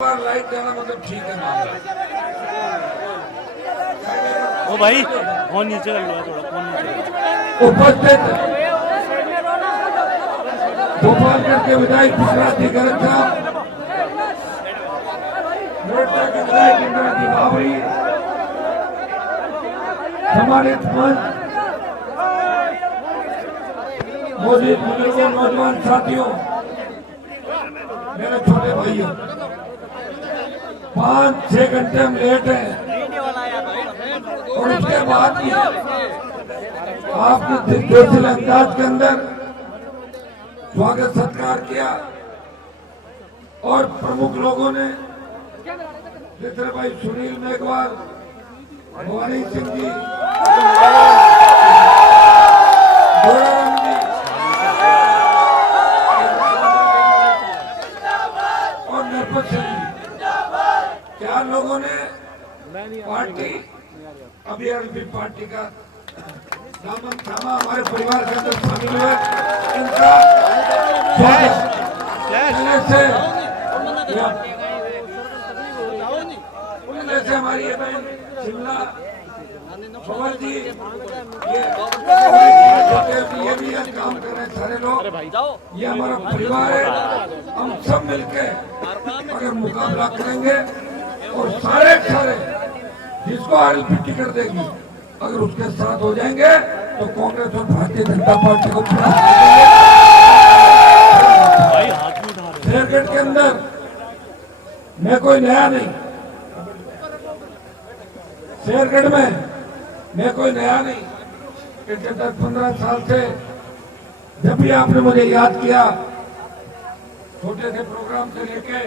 Light जाना मतलब ठीक है मामला। ओ भाई फोन नीचे कर लो थोड़ा, फोन नीचे। उपस्थित गोपालगंज के विधायक विश्राधिकरण साहब, लोटा के विधायक इंदिरा जी बावरी, सम्मानित मंच, मौजूद बुजुर्गों, नौजवान साथियों, मेरे छोटे भाइयों, 5-6 घंटे हम लेट हैं और उसके बाद भी आपने दिलजोशिल अंदाज के अंदर स्वागत सत्कार किया और प्रमुख लोगों ने जितने भाई सुनील मेघवाल, भवानी सिंह जी, गौराराम जी और नरपत सिंह जी, चार लोगों ने पार्टी अभी पार्टी का दामन थामा, हमारे परिवार के अंदर शामिल हुए। इनका स्वागत पहले से हमारी ये बहन शिमला पवार जी, ये भी यहाँ काम कर रहे हैं सारे लोग। ये हमारा परिवार है, हम सब मिलकर अगर मुकाबला करेंगे और सारे जिसको आरएलपी टिकट देगी अगर उसके साथ हो जाएंगे तो कांग्रेस और भारतीय जनता पार्टी को शेरगढ़ के अंदर मैं कोई नया नहीं, शेरगढ़ में मैं कोई नया नहीं। पिछले 10-15 साल से जब भी आपने मुझे याद किया, छोटे से प्रोग्राम से लेके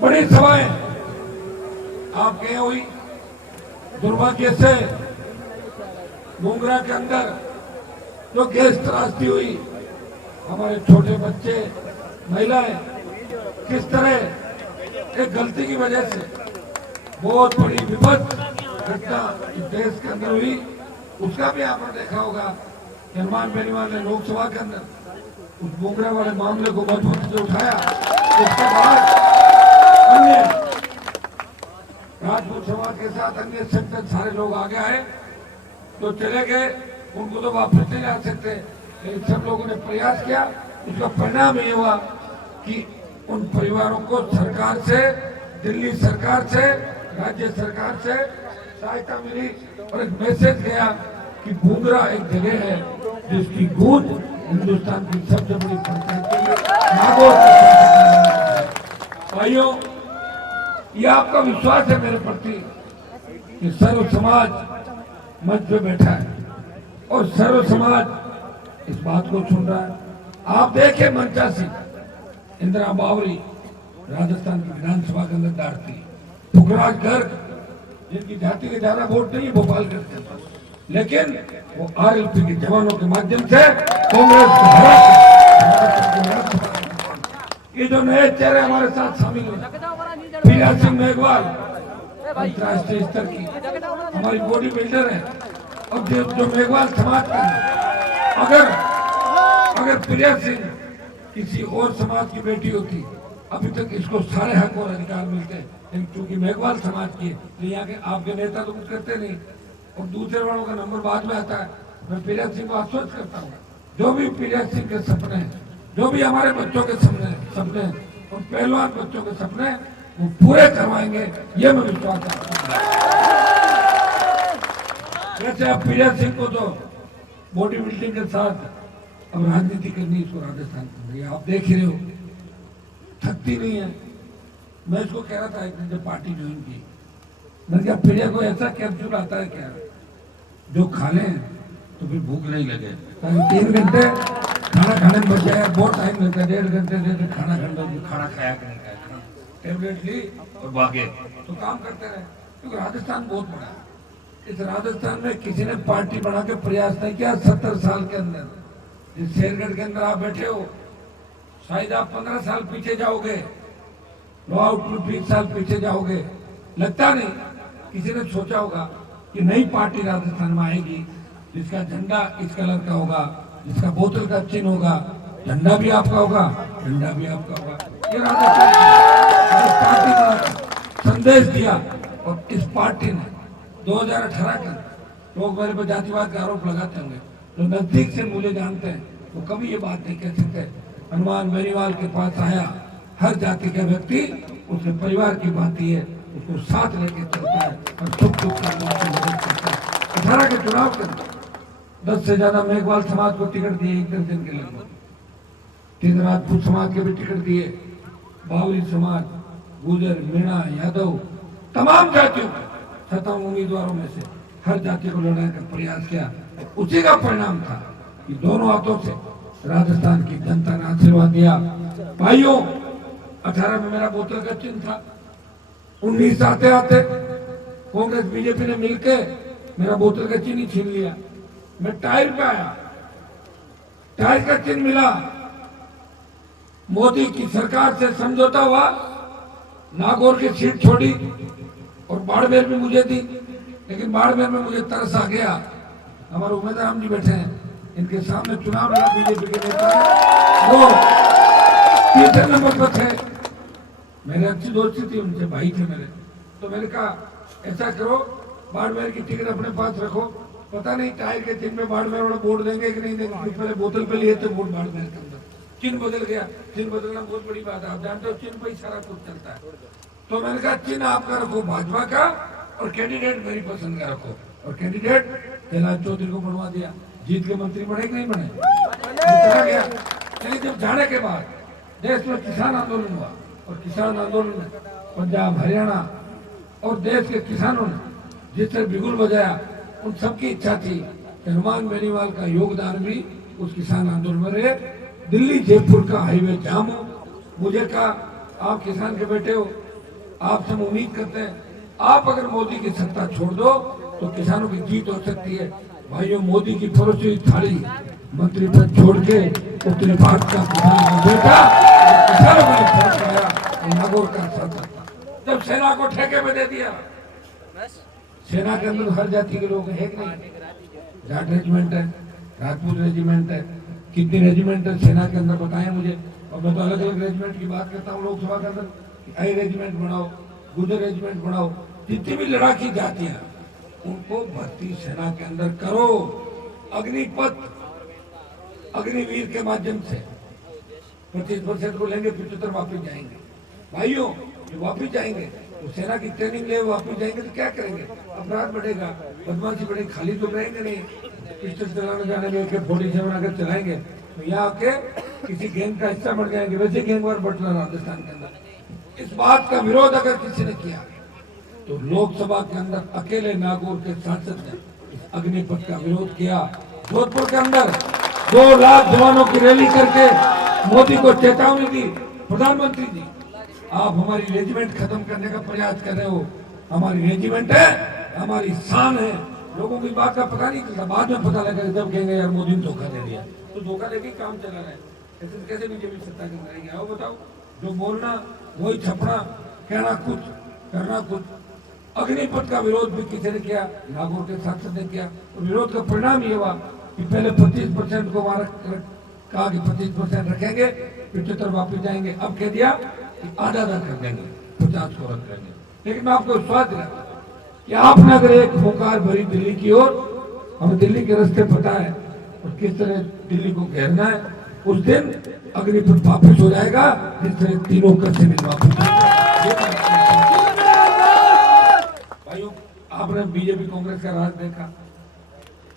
बड़ी सभाएं आपके हुई, दुर्भाग्य से मुंगरा के अंदर जो गैस त्रासदी हुई, हमारे छोटे बच्चे, महिलाएं किस तरह एक गलती की वजह से बहुत बड़ी विपद घटना देश के अंदर हुई, उसका भी आपने देखा होगा। निर्माण बेनीवाल ने लोकसभा के अंदर उस मुंगरा वाले मामले को मजबूती से उठाया। उसके बाद अन्य राजपूत समाज के साथ अन्य सेक्टर सारे लोग आगे आए तो चले गए, उनको तो वापस नहीं ला सकते, लेकिन सब लोगों ने प्रयास किया। उसका परिणाम ये हुआ कि उन परिवारों को सरकार से, दिल्ली सरकार से, राज्य सरकार से सहायता मिली और एक मैसेज गया कि मुंगरा एक जगह है जिसकी गूंज हिंदुस्तान की सबसे बड़ी भाइयों, ये आपका विश्वास है मेरे प्रति कि सर्व समाज मंच पे बैठा है और सर्व समाज इस बात को सुन रहा है। आप देखें मंचासी इंदिरा बावरी राजस्थान की विधानसभा के अंदर दाढ़ती, पुखराज गर्ग जिनकी जाति के ज्यादा वोट नहीं है भोपाल के, लेकिन वो आरएलपी के जवानों के माध्यम से कांग्रेस को हरा, ये जो नए चेहरे हमारे साथ शामिल हुए, प्रिया सिंह मेघवाल अंतर्राष्ट्रीय स्तर की हमारी बॉडी बिल्डर है और जो मेघवाल समाज का है, अगर प्रिया सिंह किसी और समाज की बेटी होती अभी तक इसको सारे हक और अधिकार मिलते हैं, लेकिन चूंकि मेघवाल समाज की है तो यहाँ के आपके नेता तो कुछ करते नहीं और दूसरे वालों का नंबर बाद में आता है। मैं प्रिया सिंह को आश्वस्त करता हूँ, जो भी प्रिया सिंह के सपने हैं, जो भी हमारे बच्चों के सपने और पहलवान बच्चों के सपने वो पूरे करवाएंगे, ये मैं विश्वास करता हूँ। जैसे आप प्रिया सिंह को तो बॉडी बिल्डिंग के साथ अब राजनीति करनी, इसको राजस्थान में आप देख ही रहे हो, थकती नहीं है। मैं इसको कह रहा था एक दिन जब पार्टी ज्वाइन की, मैंने कहा प्रिया को ऐसा कैप्सूल आता है क्या जो खा लें तो फिर भूख नहीं लगे, 3 घंटे खाना खाने में बच जाए, बहुत टाइम लगता है, 1.5 घंटे से खाना खाना खाया कि नहीं खाया, टेबलेट ली और भागे, तो काम करते रहे। क्योंकि राजस्थान बहुत बड़ा है, इस राजस्थान में किसी ने पार्टी बना के प्रयास नहीं किया 70 साल के अंदर। जिस शेरगढ़ के अंदर आप बैठे हो, शायद आप 15 साल पीछे जाओगे, 20 साल पीछे जाओगे, लगता नहीं किसी ने सोचा होगा कि नई पार्टी राजस्थान में आएगी जिसका झंडा इस कलर का होगा, जिसका बोतल का चिन्ह होगा, झंडा भी आपका होगा, झंडा भी आपका होगा। ये राजस्थान संदेश दिया। और इस पार्टी ने 2018 के अंदर लोग मेरे पर जातिवाद का आरोप लगाते होंगे, जो नजदीक से मुझे जानते हैं वो कभी ये बात नहीं कह सकते। हनुमान बेनीवाल के पास आया, हर जाति का व्यक्ति उसके परिवार की बात है, उसको साथ लेके चलता है और सुख दुख का मदद करता है। 18 के चुनाव के अंदर 10 से ज्यादा मेघवाल समाज को टिकट दिए, एक दर्जन के लगभग 3 राजपूत समाज के भी टिकट दिए, बावरी समाज, गुजर, मीणा, यादव, तमाम जातियों के 57 उम्मीदवारों में से हर जाति को लड़ाने का प्रयास किया। उसी का परिणाम था कि दोनों हाथों से राजस्थान की जनता ने आशीर्वाद दिया। भाइयों, 18 में मेरा बोतल का चिन्ह था। 19 आते आते कांग्रेस बीजेपी ने मिलके मेरा बोतल का चिन्ह ही छीन लिया। मैं टायर पे आया, टायर का चिन्ह मिला। मोदी की सरकार से समझौता हुआ, नागौर की सीट छोड़ी और बाड़मेर में मुझे दी। लेकिन बाड़मेर में मुझे तरस आ गया, हमारे उम्मीदवार हम जी बैठे हैं, इनके सामने चुनाव लड़ा बीजेपी के नेता, वो तीसरे नंबर पर थे। मेरे अच्छी दोस्ती थी उनसे, भाई थे मेरे। तो मैंने कहा ऐसा करो, बाड़मेर की टिकट अपने पास रखो, पता नहीं टायर के चिन्ह में बाड़मेर वाला बोर्ड देंगे कि नहीं देंगे। पहले बोतल पे लिए थे वोट बाड़मेर के अंदर, चिन्ह बदल गया। चिन्ह बदलना बहुत बड़ी बात है, आप जानते हो चिन्ह पे ही सारा कुछ चलता है। तो मैंने कहा चिन्ह आपका रखो भाजपा का, और कैंडिडेट मेरी पसंद का रखो। और कैंडिडेट कैलाश चौधरी को बनवा दिया। जीत के मंत्री बने कि नहीं बने, चला गया। लेकिन जब जाने के बाद देश में किसान आंदोलन हुआ, और किसान आंदोलन में पंजाब, हरियाणा और देश के किसानों ने जिससे बिगुल बजाया, उन सबकी इच्छा थी कि हनुमान बेनीवाल का योगदान भी उस किसान आंदोलन में रहे। दिल्ली जयपुर का हाईवे जाम हो, मुझे कहा आप किसान के बेटे हो, आपसे हम उम्मीद करते हैं आप अगर मोदी की सत्ता छोड़ दो तो किसानों की जीत हो सकती है। भाइयों, मोदी की परोसी हुई थाली मंत्री पद छोड़ के उत्तरी भारत का किसान बेटा किसानों को फर्क आया, नागौर का साथ। जब सेना को ठेके में दे दिया, सेना के अंदर हर जाति के लोग हैं कि नहीं, जाट रेजिमेंट है, राजपूत रेजिमेंट है, कितनी रेजिमेंट है सेना के अंदर बताएं मुझे। और मैं तो अलग अलग रेजिमेंट की बात करता हूँ लोकसभा के अंदर, आई रेजिमेंट बनाओ, गुजर रेजिमेंट बनाओ, जितनी भी लड़ाकी जातियां उनको भर्ती सेना के अंदर करो। अग्निपथ, अग्निवीर के माध्यम से 25% को लेंगे, 75 वापिस जाएंगे। भाइयों, जो वापिस जाएंगे वो सेना की ट्रेनिंग ले वापिस जाएंगे तो क्या करेंगे, अपराध बढ़ेगा, बदमाशी बढ़ेगी, खाली तो रहेंगे नहीं। पिस्टल चलाने जाने में AK-47 अगर चलाएंगे तो यहाँ आके किसी गैंग का हिस्सा बन जाएंगे। वैसे गैंगवार बढ़ रहा राजस्थान के अंदर। इस बात का विरोध अगर किसी ने किया तो लोकसभा के अंदर अकेले नागौर के सांसद ने इस अग्निपथ का विरोध किया। जोधपुर के अंदर 2 लाख जवानों की रैली करके मोदी को चेतावनी दी, प्रधानमंत्री जी आप हमारी रेजिमेंट खत्म करने का प्रयास कर रहे हो, हमारी रेजिमेंट है, हमारी शान है। लोगों की बात का पता नहीं चलता, बाद में पता लगा जब कहेंगे यार मोदी ने धोखा दे दिया। तो धोखा देके काम चला रहा है, ऐसे कैसे बीजेपी सत्ता के अंदर आएगी? आओ बताओ, जो बोलना वही छपना, कहना कुछ करना कुछ। अग्निपथ का विरोध भी किसी ने किया, नागौर के सांसद ने किया। तो विरोध का परिणाम ये हुआ कि पहले 25% को कहा कि 25% रखेंगे, 75 वापिस जाएंगे। अब कह दिया कि आधा कर देंगे, 50 को रख लेंगे। लेकिन मैं आपको विश्वास दिलाता हूं कि आपने अगर एक होकार भरी दिल्ली की ओर, हमें दिल्ली के रास्ते पता है और किस तरह दिल्ली को घेरना है, उस दिन अग्निपथ वापिस हो जाएगा, जिस तरह तीनों कच्चे मिल वापिस हो जाएगा। भाइयों, आपने बीजेपी कांग्रेस का राज देखा,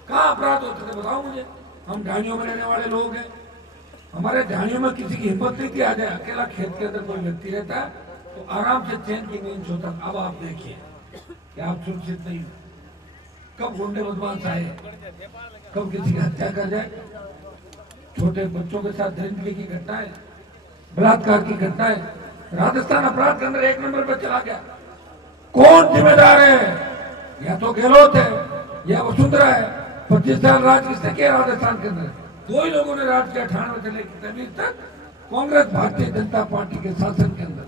कहाँ अपराध होते थे बताओ मुझे। हम ढाणियों में रहने वाले लोग हैं, हमारे ढाणियों में किसी की हिम्मत नहीं थी आ जाए। अकेला खेत के अंदर कोई व्यक्ति रहता है तो आराम से चैन की नींद सोता। अब आप देखिए कि आप सुरक्षित नहीं, कब गुंडे बदमाश आए, कब किसी की हत्या कर जाए। छोटे बच्चों के साथ दरिंदगी की घटनाएं, बलात्कार की घटनाएं। राजस्थान अपराध के अंदर 1 नंबर पर चला गया। कौन जिम्मेदार है? या तो गहलोत है या वसुंधरा है। 25 साल राज किसने किया राजस्थान के अंदर? 2 ही लोगों ने राज किया 98 से लेकर 23 तक। कांग्रेस भारतीय जनता पार्टी के शासन के अंदर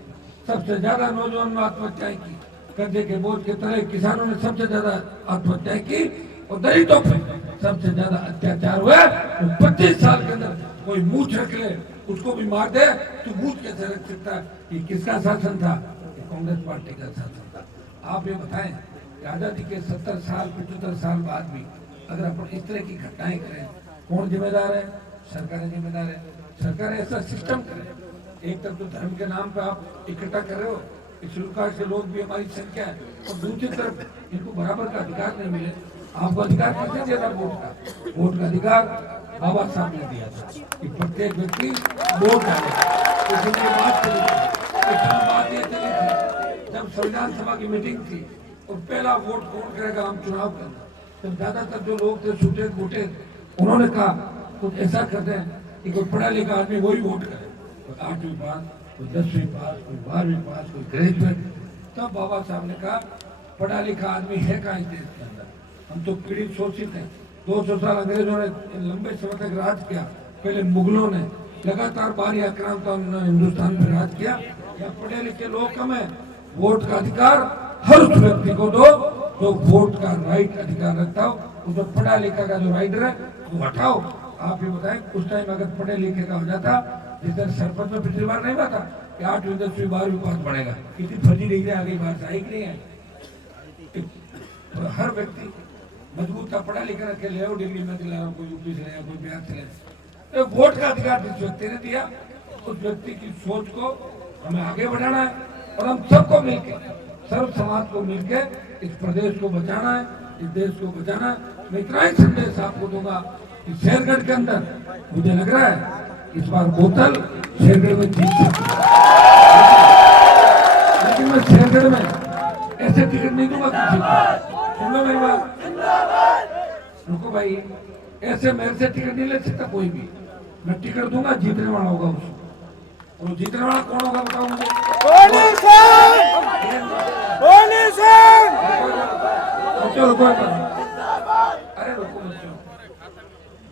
सबसे ज्यादा नौजवानों ने आत्महत्याएं की, कर्जे के बोझ के तले किसानों ने सबसे ज्यादा आत्महत्याएं की, और दलितों पर सबसे ज्यादा अत्याचार हुए। तो 25 साल के अंदर कोई मूछ रख ले, उसको भी मार दे तो मूछ कैसे रख सकता है? ये किसका शासन था? कांग्रेस पार्टी का शासन। आप ये बताएं कि आजादी के 70 साल 75 साल बाद भी अगर अपन इस तरह की घटनाएं करें, कौन जिम्मेदार है? सरकारें जिम्मेदार है। सरकार ऐसा सिस्टम करे, एक तरफ तो धर्म के नाम पे आप इकट्ठा कर रहे हो, शेड्यूल कास्ट के लोग भी हमारी संख्या है, और दूसरी तरफ इनको बराबर का अधिकार नहीं मिले। आपको अधिकार किसने दिया था? वोट का। वोट का अधिकार बाबा साहब ने दिया था कि प्रत्येक व्यक्ति वोट डाले। तो बात चली बात ये चली थी जब संविधान सभा की मीटिंग थी और पहला वोट कौन करेगा हम चुनाव के अंदर, तो ज्यादातर जो लोग थे छूटे वोटे, उन्होंने कहा कुछ ऐसा करते हैं कि कोई पढ़ा लिखा आदमी वही वोट करे, कोई 8वीं पास, कोई 10वीं पास, कोई 12वीं पास, कोई ग्रेजुएट। तब बाबा साहब ने कहा पढ़ा लिखा आदमी है कहाँ इस देश के अंदर, हम तो पीड़ित शोषित हैं। 200 साल अंग्रेजों ने लंबे समय तक राज किया, पहले मुगलों ने लगातार 12 आक्रांताओं ने हिंदुस्तान में राज किया। यहाँ पढ़े लिखे लोग कम है, वोट का अधिकार हर उस व्यक्ति को दो जो वोट का राइट अधिकार रखता हो, उसमें पढ़ा लिखा का जो राइटर है वो हटाओ। आप ये बताएं उस टाइम अगर पढ़े लिखे का हो जाता, जिस तरह सरपंच में पिछली बार नहीं हुआ था कि 8वीं 10वीं 12वीं पास बढ़ेगा, कितनी फर्जी डिग्री आ गई, बात आई कि नहीं है? तो हर व्यक्ति मजबूत था, पढ़ा लिखा रखे ले डिग्री में दिला रहा हूँ, कोई यूपी से ले कोई बिहार से ले, तो वोट का अधिकार जिस व्यक्ति ने दिया उस व्यक्ति की सोच को हमें आगे बढ़ाना है और हम सबको मिलकर, सर्व समाज को मिलकर इस प्रदेश को बचाना है, इस देश को बचाना है। मैं इतना ही संदेश आपको दूंगा कि शेरगढ़ के अंदर मुझे लग रहा है इस बार बोतल शेरगढ़ में जीत सकती है, लेकिन मैं शेरगढ़ में ऐसे टिकट नहीं दूंगा किसी को। सुन लो मेरी बात, रुको भाई, ऐसे मेरे से टिकट नहीं ले सकता कोई भी। मैं टिकट दूंगा, जीतने वाला होगा उसको, और जीतने वाला कौन होगा बताओ मुझे? रुको, अरे रुको बच्चों,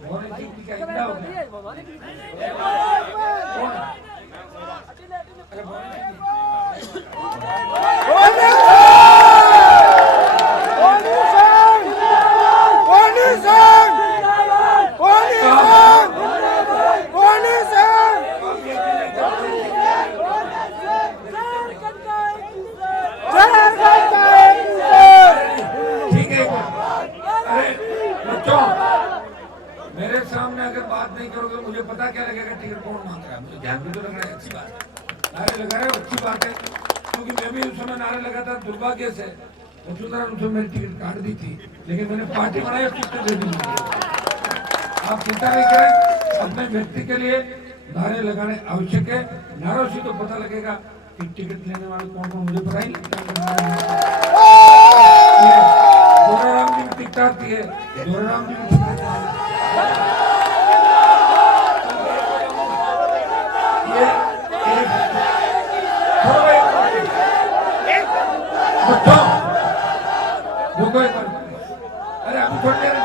मोहन सिंह जी का इंदा हो गया। अरे मोहन सिंह मेरे सामने अगर बात नहीं करोगे मुझे पता क्या लगेगा टिकट कौन मांग रहा है। मुझे ध्यान भी तो लग रहा है, अच्छी बात है, नारे लगा रहे हो, अच्छी बात है, क्योंकि मैं भी उस समय नारे लगाता, दुर्भाग्य से वसुंधरा उसमें मेरी टिकट काट दी थी, लेकिन मैंने पार्टी बनाई, टिकट दे दी। आप चिंता नहीं करें, अपने व्यक्ति के लिए नारे लगाने आवश्यक है। नारों से तो पता लगेगा कि टिकट लेने वाले कौन कौन, मुझे पता ही जोराराम जी की टिकट आती है, जोराराम जी की टिकट अरे अभी छोड़ दे रहे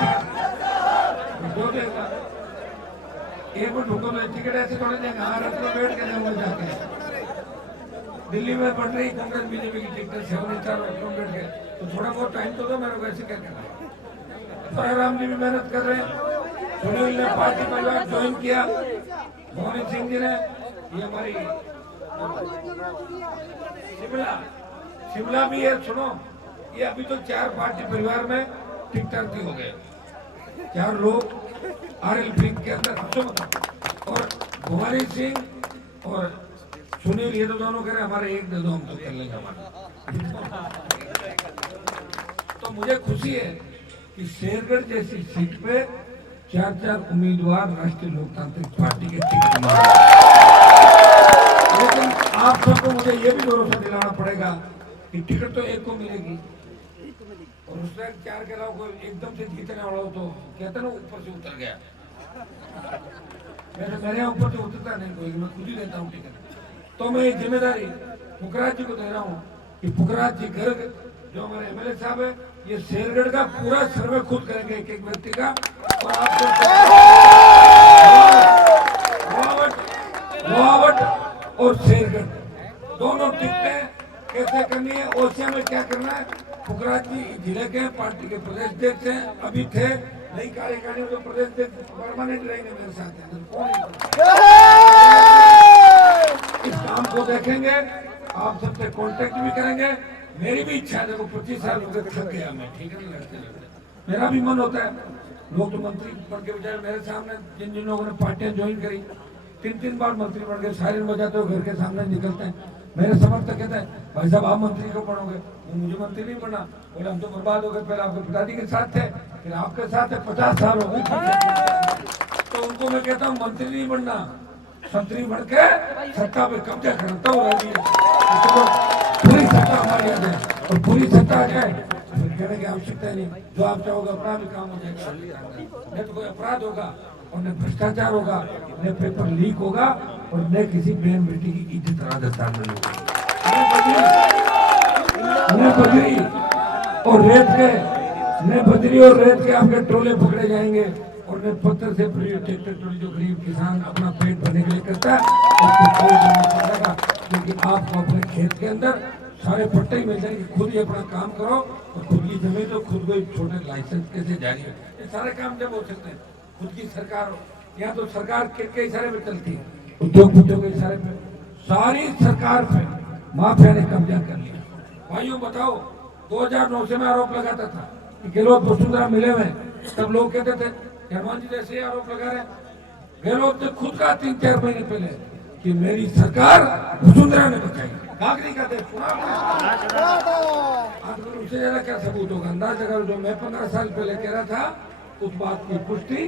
एक मिनट रुको, तो टिकट ऐसे थोड़े देंगे, हाँ रथ में बैठ के जाऊंगा जाके। दिल्ली में बढ़ रही कांग्रेस बीजेपी की टिकट 7 स्टार रथ में बैठ गए, तो थोड़ा बहुत टाइम तो दो मेरे को, ऐसे क्या करना। राम जी भी मेहनत कर रहे हैं, सुनील ने पार्टी परिवार ज्वाइन किया, मोहन सिंह जी ने, ये हमारी शिमला भी है। सुनो, ये अभी तो 4 पार्टी परिवार में टिकट हो गए, 4 लोग RLP के अंदर, और भवानी सिंह और सुनील, ये तो दोनों कह रहे हमारे एक दे दो, हम तो कर लेंगे हमारा। तो मुझे खुशी है कि शेरगढ़ जैसी सीट पे 4 उम्मीदवार राष्ट्रीय लोकतांत्रिक पार्टी के टिकट मांगे, लेकिन आप सबको मुझे ये भी भरोसा दिलाना पड़ेगा कि टिकट तो एक को मिलेगी, और उसमें 4 के अलावा कोई एकदम से जीतने वाला हो तो कहते ना ऊपर से उतर गया। मेरे ऊपर से उतरता नहीं कोई, मैं खुद ही देता हूँ टिकट। तो मैं ये जिम्मेदारी पुखराज जी को दे रहा हूँ कि पुखराज जी गर्ग जो हमारे MLA साहब है, ये शेरगढ़ का पूरा सर्वे खुद करेंगे एक एक व्यक्ति का, और आपको और शेरगढ़ दोनों टिकटें कैसे करनी है, ओसिया में क्या करना है। पुखराज जी जिले के पार्टी के प्रदेश अध्यक्ष हैं, अभी थे, नई कार्यकारिणी में प्रदेश अध्यक्ष परमानेंट रहेंगे मेरे साथ हैं। इस काम को देखेंगे, आप सबसे कांटेक्ट भी करेंगे, मेरी भी इच्छा है, देखो 25 साल हो गए, थक गया मैं, ठीक है ना, लड़ते लड़ते मेरा भी मन होता है। लोग तो मंत्री बन के बेचारे मेरे सामने, जिन जिन लोगों ने पार्टियां ज्वाइन करी, 3-3 बार मंत्री बन गए, सायरन बजाते हुए घर के सामने निकलते हैं। मेरे समर्थक कहते हैं भाई साहब आप मंत्री को बनोगे, मुझे मंत्री नहीं बना। बोले हम तो बर्बाद हो गए, पहले आपके पिताजी के साथ थे, फिर आपके साथ है, 50 साल हो गए। तो उनको मैं कहता हूँ मंत्री नहीं बनना, संतरी बन के सत्ता पे कब्जा करता हूँ। तो पूरी सत्ता हमारी आ जाए, और पूरी सत्ता आ जाए फिर कहने की आवश्यकता नहीं, जो आप चाहोगे अपना भी काम हो जाएगा। नहीं तो कोई अपराध होगा, और न भ्रष्टाचार होगा, न पेपर लीक होगा, और न किसी बहन बेटी की इज्जत राजस्थान में होगी। न बजरी और रेत के, न बजरी और रेत के आपके टोले पकड़े जाएंगे, और न पत्थर से भरी ट्रैक्टर ट्रॉली जो गरीब किसान अपना पेट भरने के लिए करता है, उसको कोई नहीं पड़ेगा। क्योंकि आपको अपने खेत के अंदर सारे पट्टे ही मिल जाएंगे, खुद ही अपना काम करो, और खुद की जमीन तो खुद को छोटे लाइसेंस कैसे जारी है, ये सारे काम जब हो सकते हैं। खुद की सरकार हो, यहाँ तो सरकार के इशारे पे चलती है, उद्योगपतियों के इशारे पे, सारी सरकार पे माफिया ने कब्जा कर लिया। भाइयों बताओ, 2009 से मैं आरोप लगाता था कि गहलोत वसुंधरा मिले हुए, तब लोग कहते थे हनुमान जी जैसे आरोप लगा रहे। गहलोत ने खुद कहा 3-4 महीने पहले कि मेरी सरकार वसुंधरा ने बचाई, कागरी का देश सुना। उससे ज्यादा क्या सबूत होगा, अंदाजा करो। जो मैं 15 साल पहले कह रहा था, उस बात की पुष्टि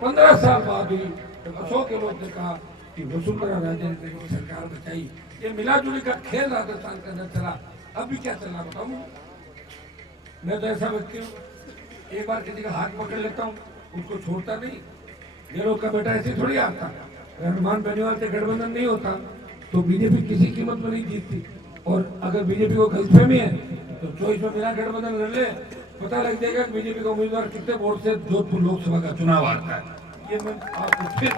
15 साल बाद हुई, जब अशोक गहलोत ने कहा कि वसुंधरा राजे ने सरकार बचाई। ये मिला जुली का खेल राजस्थान के अंदर चला। अब भी क्या चलना बताऊं, मैं तो ऐसा व्यक्ति हूँ, एक बार किसी का हाथ पकड़ लेता हूँ, उसको छोड़ता नहीं। गहलोत का बेटा ऐसे थोड़ी आता, हनुमान बेनीवाल से गठबंधन नहीं होता तो बीजेपी किसी कीमत में नहीं जीतती। और अगर बीजेपी को गलतफहमी है तो 24 में बिना गठबंधन लड़ ले, पता लग जाएगा कि बीजेपी का उम्मीदवार कितने वोट से जोधपुर लोकसभा का चुनाव आता है। ये मैं आपको फिर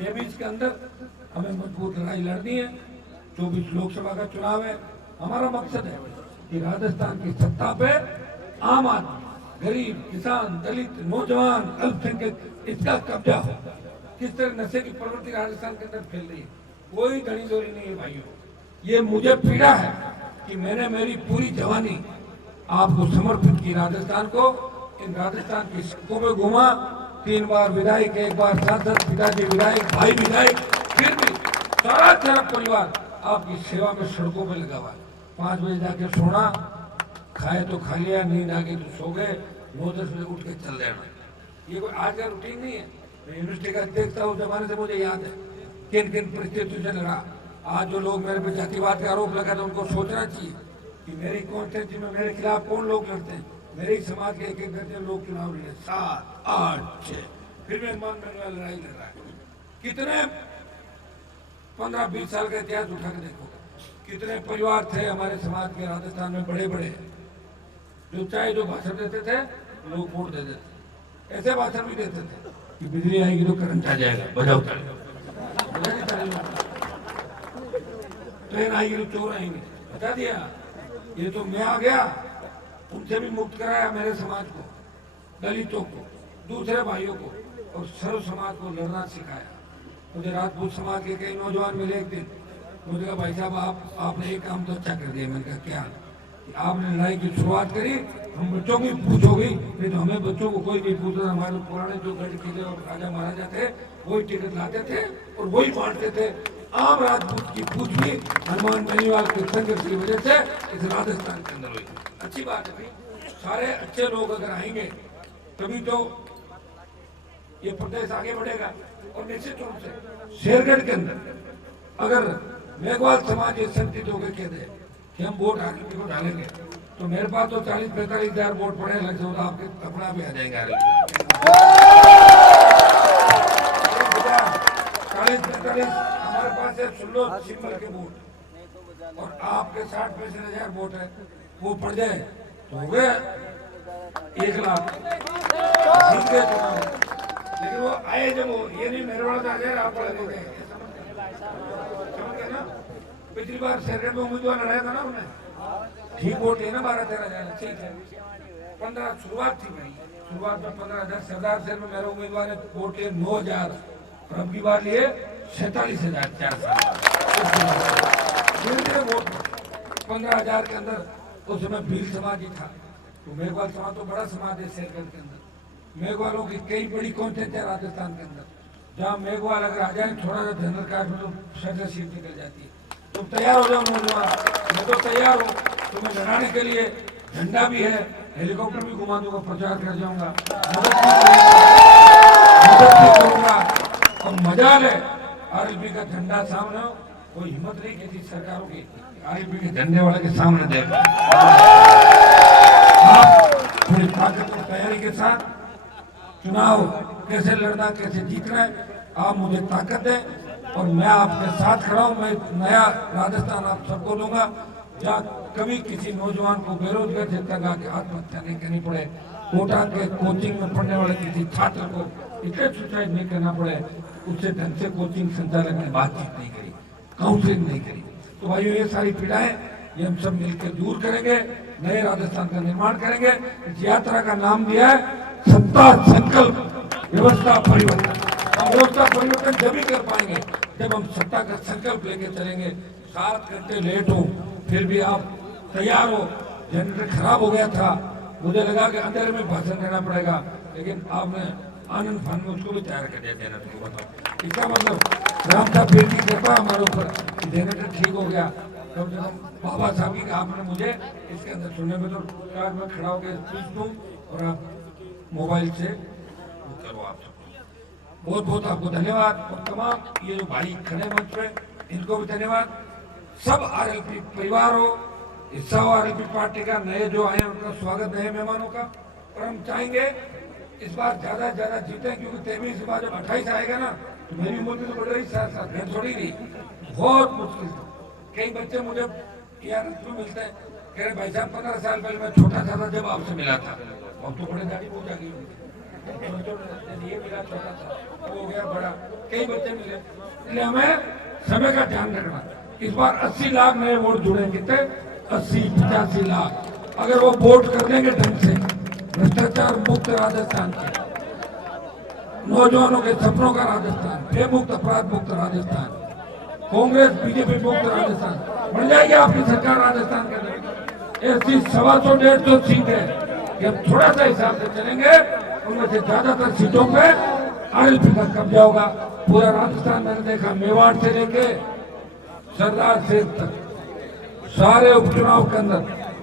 23 के अंदर हमें मजबूत लड़ाई लड़नी है। 24 लोकसभा का चुनाव है, हमारा मकसद है कि राजस्थान की सत्ता पे आम आदमी, गरीब, किसान, दलित, नौजवान, अल्पसंख्यक, इसका कब्जा हो। किस तरह नशे की प्रवृत्ति राजस्थान के अंदर फैल रही है, कोई धड़ी दोरी नहीं है भाइयों। ये मुझे पीड़ा है कि मैंने मेरी पूरी जवानी आपको समर्पित की राजस्थान को। इन राजस्थान की सड़कों में घूमा, 3 बार विधायक, 1 बार सांसद, पिताजी विधायक, भाई विधायक, फिर भी सारा तेरा परिवार आपकी सेवा में सड़कों में लगा हुआ है। 5 बजे जाके सोना, खाए तो खा लिया, नींद आ गई तो सो गए, 9-10 बजे उठ के चल जाना। ये कोई आज का रूटीन नहीं है। मैं यूनिवर्सिटी का अध्यक्ष था, उस जमाने से मुझे याद है किन किन परिस्थितियों से लड़ा। आज जो लोग मेरे पे जातिवाद का आरोप लगाते हैं, उनको सोचना चाहिए कि मेरी कॉन्स्टिट्यूंसी में मेरे खिलाफ कौन लोग लड़ते हैं। मेरे ही समाज के एक दर्जन लोग चुनाव लड़े, 7, 8, 6, फिर भी हनुमान बेनीवाल लड़ाई लड़ रहा है। कितने 15-20 साल का इतिहास उठा के देखो, कितने परिवार थे हमारे समाज के राजस्थान में बड़े बड़े, जो चाहे जो भाषण देते थे लोग वोट दे देते, ऐसे भाषण भी देते थे कि बिजली आएगी तो करंट आ जाएगा, बजाओ ताली, ट्रेन आएगी तो चोर आएंगे, बता दिया। ये तो मैं आ गया, उनसे भी मुक्त कराया मेरे समाज को, दलितों को, दूसरे भाइयों को, और सर्व समाज को लड़ना सिखाया। मुझे राजपूत समाज के कई नौजवान मिले एक दिन, मुझे कहा भाई साहब आपने एक काम तो अच्छा कर दिया। मैंने कहा क्या? आपने लड़ाई की शुरुआत करी, हम बच्चों की पूछोगी, नहीं तो हमें बच्चों को कोई नहीं पूछता। हमारे पुराने जो गढ़ किले और राजा महाराजा थे वही टिकट लाते थे और वही बांटते थे। आम राजपूत की पूछ भी हनुमान बेनीवाल के संघर्ष की वजह से इस राजस्थान के अंदर हुई। अच्छी बात है भाई, सारे अच्छे लोग अगर आएंगे तभी तो ये प्रदेश आगे बढ़ेगा। और निश्चित रूप से शेरगढ़ के अंदर अगर मेघवाल समाज ये संचित होकर कह दे कि हम वोट आगे को डालेंगे, तो मेरे पास तो 40-45 हजार वोट पड़े लग जाओ, आपके अपना भी आ जाएंगे। 40-45 हमारे पास है, सुन लो सिंबल के वोट, और आपके 60-65 हजार वोट है, वो पड़ जाए तो हो गया 1 लाख। लेकिन वो आए जब वो ये नहीं मेरे वाला आ जाए आप पढ़े गए, पिछली बार शेरगढ़ में उम्मीदवार लड़ाया था ना उन्हें, ठीक वोट है ना 12-13 हजार, ठीक है। 15 शुरुआत थी भाई, शुरुआत में 15,000 सरदार शहर में मेरा उम्मीदवार ने वोट लिए 9,000, और अब की बार लिए 47,000 4 साल। धीरे धीरे वोट 15,000 के अंदर उस समय भील समाज ही था। तो मेघवाल समाज तो बड़ा समाज है शेरगढ़ के अंदर। मेघवालों की कई बड़ी कॉन्टेंट है राजस्थान के अंदर, जहाँ मेघवाल अगर आ जाए थोड़ा सा जनरल कार्ड में तो शटर सीट निकल जाती है। तुम तैयार हो जाओ नौजवान, मैं तो तैयार हूँ तुम्हें लड़ाने के लिए। झंडा भी है, हेलीकॉप्टर भी घुमा दूंगा, प्रचार कर जाऊंगा, मदद भी करूंगा। और मजाल है आरएलपी का झंडा सामने हो, कोई हिम्मत नहीं की थी सरकारों की आरएलपी के झंडे वाले के सामने देखा। आप थोड़ी ताकत और तैयारी के साथ चुनाव कैसे लड़ना, कैसे जीतना है, आप मुझे ताकत दें और मैं आपके साथ खड़ा हूं। मैं नया राजस्थान आप सबको दूंगा, जहाँ कभी किसी नौजवान को बेरोजगार से तंग आके आत्महत्या नहीं करनी पड़े, कोटा के कोचिंग में पढ़ने वाले किसी छात्र को इसलिए सुसाइड नहीं करना पड़े, उससे ढंग से कोचिंग संचालक ने बातचीत नहीं करी, काउंसलिंग नहीं करी। तो भाइयों ये सारी पीड़ाएं ये हम सब मिलकर दूर करेंगे, नए राजस्थान का निर्माण करेंगे। इस यात्रा का नाम दिया है सत्ता संकल्प व्यवस्था परिवर्तन। हम व्यवस्था परिवर्तन जब ही कर पाएंगे जब हम सत्ता का संकल्प लेके चलेंगे। 7 घंटे लेट हो फिर भी आप तैयार हो। जनरेटर खराब हो गया था, मुझे लगा कि अंधेरे में भाषण देना पड़ेगा, लेकिन आपने आनंद फान में उसको भी तैयार कर दिया जनरेटर को। बताओ इसका मतलब राम साहब फिर की कृपा हमारे ऊपर, जनरेटर ठीक हो गया। कम से कम बाबा साहब की आपने मुझे इसके अंदर सुनने में तो आज मैं खड़ा होकर स्पीच दूं और आप मोबाइल से करो। आप बहुत बहुत आपको धन्यवाद। और तमाम ये जो भाई खड़े मंच पे इनको भी धन्यवाद। सब आरएलपी परिवार हो, हिस्सा हो आरएलपी पार्टी का, नए जो आए हैं उनका स्वागत, नए मेहमानों का। और हम चाहेंगे इस बार ज्यादा से ज्यादा जीते, क्योंकि 23 के बाद जब 28 आएगा ना तो मेरी उम्र भी तो बढ़ रही, साथ साथ घर छोड़ी रही, बहुत मुश्किल था। कई बच्चे मुझे में मिलते हैं, कह रहे भाई साहब 15 साल पहले मैं छोटा सा था जब आपसे मिला था, अब तो बड़े दाढ़ी पूछा गई, ये मिला छोटा था हो गया बड़ा, कई बच्चे मिले। इसलिए हमें समय का ध्यान रखना। इस बार 80 लाख नए वोट जुड़े, कितने 80-85 लाख। अगर वो वोट कर लेंगे ढंग से, भ्रष्टाचार मुक्त राजस्थान के, नौजवानों के सपनों का राजस्थान, बेमुक्त अपराध मुक्त राजस्थान, कांग्रेस बीजेपी मुक्त राजस्थान, बन जाएगी आपकी सरकार राजस्थान के अंदर। ऐसी 125-150 सीट है कि हम थोड़ा सा हिसाब से चलेंगे, उनमें से ज्यादातर सीटों पे आरएलपी का कब्जा होगा। पूरा राजस्थान मैंने देखा, मेवाड़ से लेके सरदार सेठ तक सारे उपचुनाव के अंदर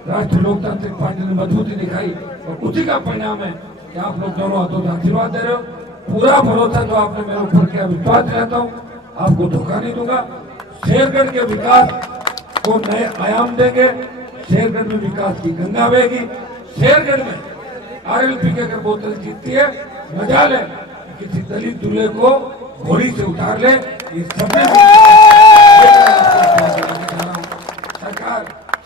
राष्ट्रीय लोकतांत्रिक पार्टी ने मजबूती दिखाई और उसी का परिणाम है कि आप लोग दोनों हाथों से आशीर्वाद दे रहे हो। पूरा भरोसा जो आपने मेरे ऊपर किया, विश्वास दिलाता हूँ, आपको धोखा नहीं दूंगा। शेरगढ़ के विकास को नए आयाम देंगे, शेरगढ़ में विकास की गंगा बहेगी। शेरगढ़ में आरएलपी की अगर बोतल जीतती है, मजाल है किसी दलित दूल्हे को घोड़ी से उतार ले। ये सबने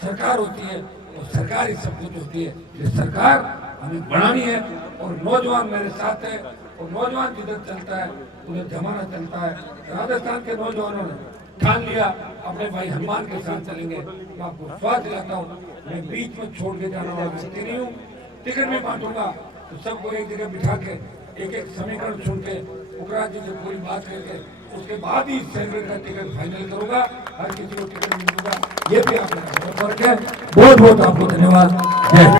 सरकार होती है और सरकार ही सब कुछ होती है। ये सरकार हमें बनानी है और नौजवान मेरे साथ है और नौजवान जिधर चलता है उधर जमाना चलता है। राजस्थान के नौजवानों ने ठान लिया अपने भाई हनुमान के साथ चलेंगे। मैं आपको स्वाद दिलाता हूँ, मैं बीच में छोड़ के जाने वाला व्यक्ति नहीं हूँ। टिकट भी बांटूंगा तो सबको एक जगह बिठा के एक एक समीकरण सुन के उकराज जी से पूरी बात करके उसके बाद ही शेरगढ़ का टिकट फाइनल करूंगा, हर किसी को टिकट मिलूंगा। ये भी आपका फर्क है। बहुत बहुत आपको धन्यवाद। जय